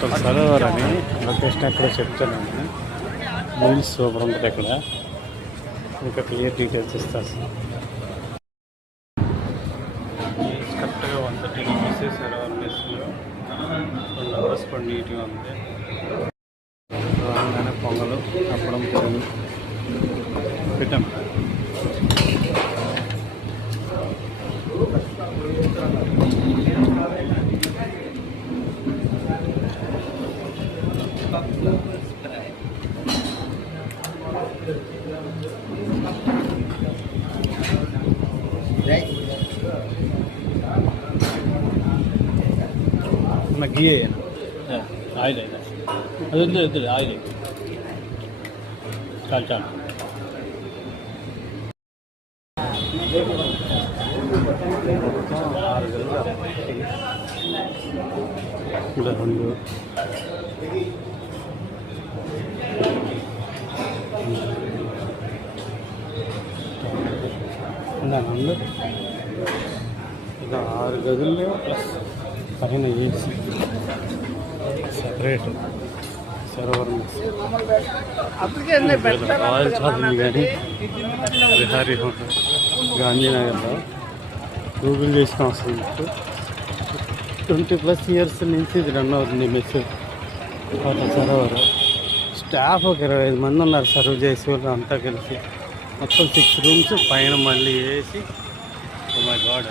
సరోవర్ అని లొకేషన్ ఎక్కడ చెప్తాను. మీల్స్ సూపర్ ఉంటుంది ఇక్కడ. ఇంకా క్లియర్ డీటెయిల్స్ ఇస్తాను. కరెక్ట్గా 130 రూపీస్ సరోవర్ మెస్లో 2 అవర్స్ కూడా నీట్గా ఉంది. రాగానే పొంగలు అప్పడం పొంగలు పెట్టాం. घी है आयल है अदर आयल चाल चाल ఇక 6 గదుల్లో ప్లస్ పైన AC separate Sarovar royal charming కానీ విహారీ హోటల్ గాంధీనగర్లో గూగుల్ చేసిన అవసరం 20+ ఇయర్స్ నుంచి ఇది రన్ అవుతుంది మెస్ హోటల్ సరోవర్. స్టాఫ్ ఒక 25 మంది ఉన్నారు సర్వ్ చేసే వాళ్ళు అంతా కలిసి. మొత్తం 6 రూమ్స్ పైన మళ్ళీ వేసి. ఓ మై గాడ్,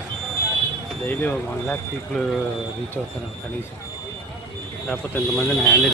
డైలీ ఒక 1 lakh పీపుల్ రీచ్ అవుతున్నారు కనీసం. లేకపోతే ఇంతమందిని హ్యాండిల్